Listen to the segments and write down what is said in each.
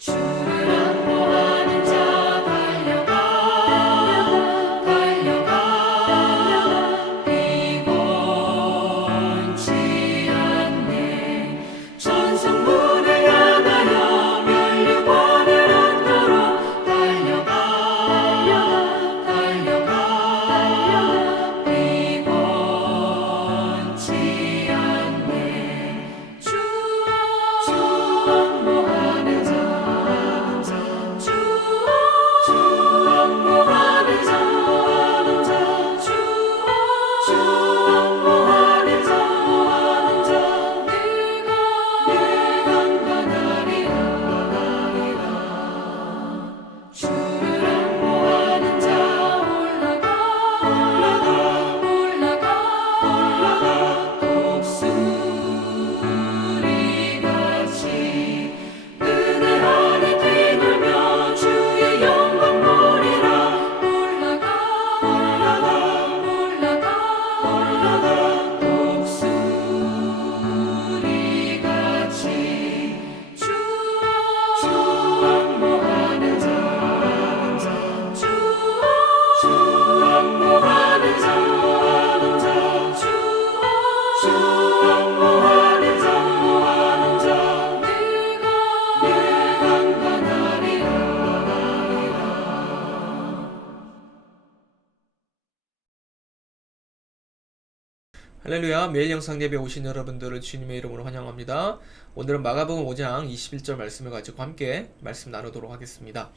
주를 안보하는 자 달려가 달려가 피곤치 않네. 천성문을 향하여 면류관을 얻도록 달려가 달려가 피곤치 않네. 주 안보하는 자 안보하는 자 주 안보하는 자 내가 간간하리라. 주를 안보하는 자 올라가 독수리같이 그늘 아래 뛰놀며 주의 영광 보리라. 올라가 독수리같이 주 안보하는 자 주 안보하는 자 주 안보하는 자 내가 간간하리라. 할렐루야. 매일 영상 예배 오신 여러분들을 주님의 이름으로 환영합니다. 오늘은 마가복음 5장 21절 말씀을 가지고 함께 말씀 나누도록 하겠습니다.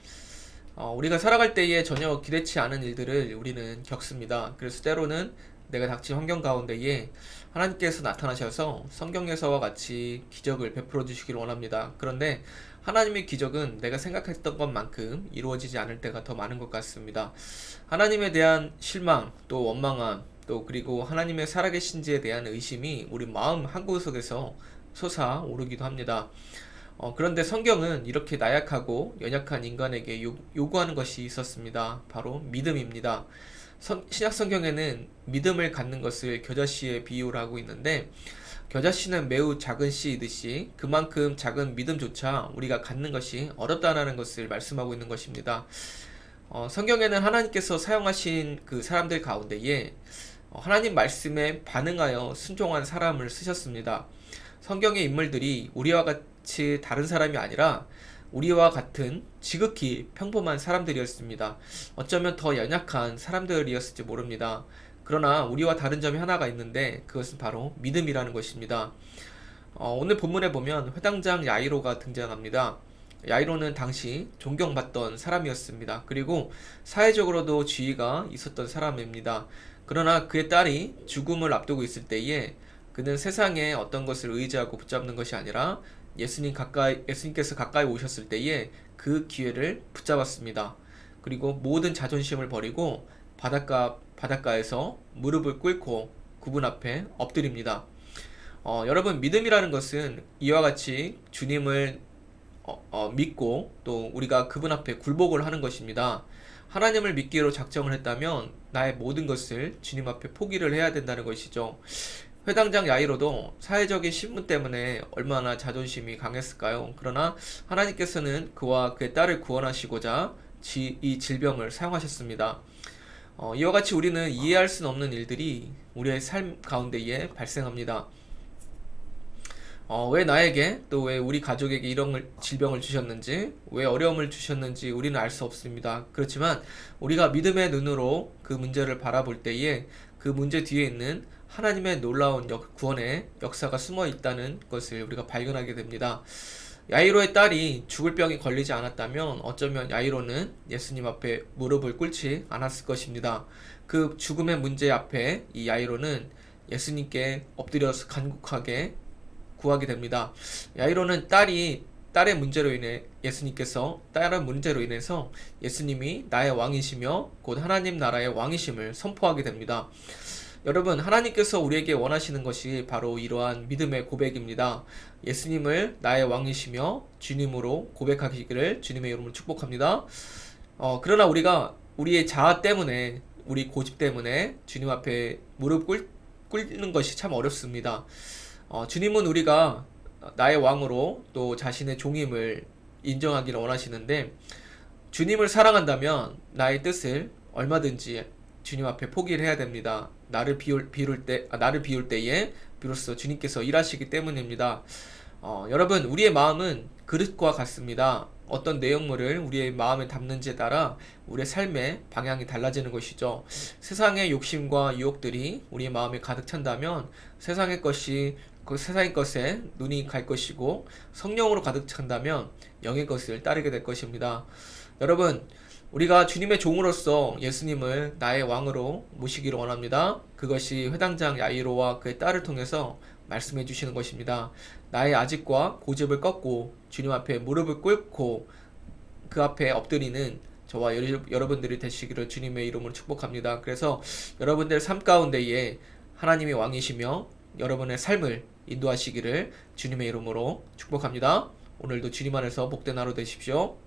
우리가 살아갈 때에 전혀 기대치 않은 일들을 우리는 겪습니다. 그래서 때로는 내가 닥친 환경 가운데에 하나님께서 나타나셔서 성경에서와 같이 기적을 베풀어 주시기를 원합니다. 그런데 하나님의 기적은 내가 생각했던 것만큼 이루어지지 않을 때가 더 많은 것 같습니다. 하나님에 대한 실망, 또 원망함, 또 그리고 하나님의 살아계신지에 대한 의심이 우리 마음 한구석에서 솟아오르기도 합니다. 그런데 성경은 이렇게 나약하고 연약한 인간에게 요구하는 것이 있었습니다. 바로 믿음입니다. 신약 성경에는 믿음을 갖는 것을 겨자씨에 비유를 하고 있는데, 겨자씨는 매우 작은 씨이듯이 그만큼 작은 믿음조차 우리가 갖는 것이 어렵다는 것을 말씀하고 있는 것입니다. 성경에는 하나님께서 사용하신 그 사람들 가운데에 하나님 말씀에 반응하여 순종한 사람을 쓰셨습니다. 성경의 인물들이 우리와 같이 다른 사람이 아니라 우리와 같은 지극히 평범한 사람들이었습니다. 어쩌면 더 연약한 사람들이었을지 모릅니다. 그러나 우리와 다른 점이 하나가 있는데 그것은 바로 믿음이라는 것입니다. 오늘 본문에 보면 회당장 야이로가 등장합니다. 야이로는 당시 존경받던 사람이었습니다. 그리고 사회적으로도 지위가 있었던 사람입니다. 그러나 그의 딸이 죽음을 앞두고 있을 때에 그는 세상에 어떤 것을 의지하고 붙잡는 것이 아니라 예수님께서 가까이 오셨을 때에 그 기회를 붙잡았습니다. 그리고 모든 자존심을 버리고 바닷가에서 무릎을 꿇고 그분 앞에 엎드립니다. 여러분, 믿음이라는 것은 이와 같이 주님을 믿고 또 우리가 그분 앞에 굴복을 하는 것입니다. 하나님을 믿기로 작정을 했다면 나의 모든 것을 주님 앞에 포기를 해야 된다는 것이죠. 회당장 야이로도 사회적인 신분 때문에 얼마나 자존심이 강했을까요? 그러나 하나님께서는 그와 그의 딸을 구원하시고자 이 질병을 사용하셨습니다. 이와 같이 우리는 이해할 수 없는 일들이 우리의 삶 가운데에 발생합니다. 왜 나에게 또 왜 우리 가족에게 이런 질병을 주셨는지, 왜 어려움을 주셨는지 우리는 알 수 없습니다. 그렇지만 우리가 믿음의 눈으로 그 문제를 바라볼 때에 그 문제 뒤에 있는 하나님의 놀라운 구원의 역사가 숨어 있다는 것을 우리가 발견하게 됩니다. 야이로의 딸이 죽을 병이 걸리지 않았다면 어쩌면 야이로는 예수님 앞에 무릎을 꿇지 않았을 것입니다. 그 죽음의 문제 앞에 이 야이로는 예수님께 엎드려서 간곡하게 구하게 됩니다. 야이로는 딸의 문제로 인해 딸의 문제로 인해서 예수님이 나의 왕이시며 곧 하나님 나라의 왕이심을 선포하게 됩니다. 여러분, 하나님께서 우리에게 원하시는 것이 바로 이러한 믿음의 고백입니다. 예수님을 나의 왕이시며 주님으로 고백하기를 주님의 이름으로 축복합니다. 그러나 우리가 우리의 자아 때문에, 우리 고집 때문에 주님 앞에 무릎 꿇는 것이 참 어렵습니다. 주님은 우리가 나의 왕으로 또 자신의 종임을 인정하기를 원하시는데 주님을 사랑한다면 나의 뜻을 얼마든지 주님 앞에 포기를 해야 됩니다. 나를 비울 때에 비로소 주님께서 일하시기 때문입니다. 여러분, 우리의 마음은 그릇과 같습니다. 어떤 내용물을 우리의 마음에 담는지에 따라 우리의 삶의 방향이 달라지는 것이죠. 세상의 욕심과 유혹들이 우리의 마음에 가득 찬다면 세상의 것에 눈이 갈 것이고, 성령으로 가득 찬다면 영의 것을 따르게 될 것입니다. 여러분, 우리가 주님의 종으로서 예수님을 나의 왕으로 모시기를 원합니다. 그것이 회당장 야이로와 그의 딸을 통해서 말씀해 주시는 것입니다. 나의 아집과 고집을 꺾고 주님 앞에 무릎을 꿇고 그 앞에 엎드리는 저와 여러분들이 되시기를 주님의 이름으로 축복합니다. 그래서 여러분들 삶 가운데에 하나님이 왕이시며 여러분의 삶을 인도하시기를 주님의 이름으로 축복합니다. 오늘도 주님 안에서 복된 하루 되십시오.